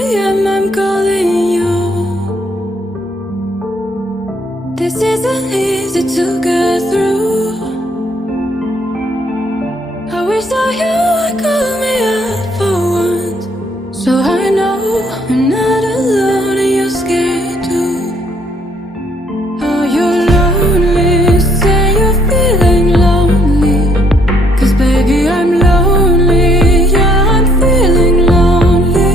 a.m. I'm calling you. This isn't easy to get through. I wish that you would call me up for once, so I know I'm not alone and you're scared too. Oh, you're lonely, say you're feeling lonely, 'cause baby I'm lonely, yeah I'm feeling lonely.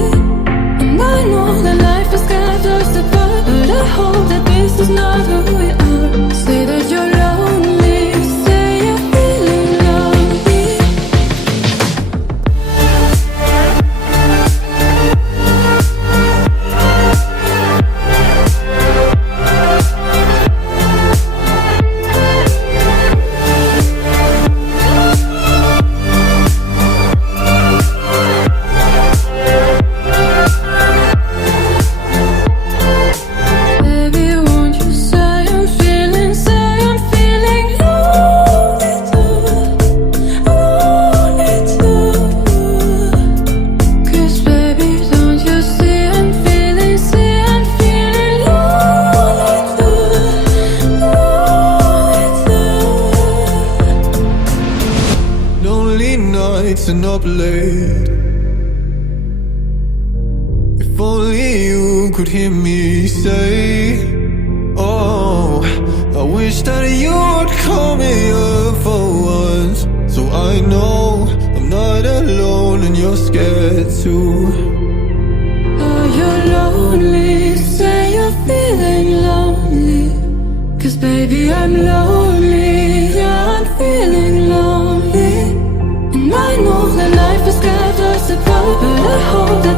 And I know that life has kept us apart, but I hope that this is not who we are. Say that you're lonely, say you're feeling lonely. Baby, won't you say I'm feeling lonely too, lonely too. 'Cause baby, don't you see I'm feeling lonely too, lonely too. Lonely nights and up late. If only you could hear me say, oh, I wish that you would call me up for once, so I know I'm not alone and you're scared too. Oh, you're lonely, say you're feeling lonely, 'cause baby I'm lonely, yeah I'm feeling lonely. And I know that life has kept us apart, but I hope that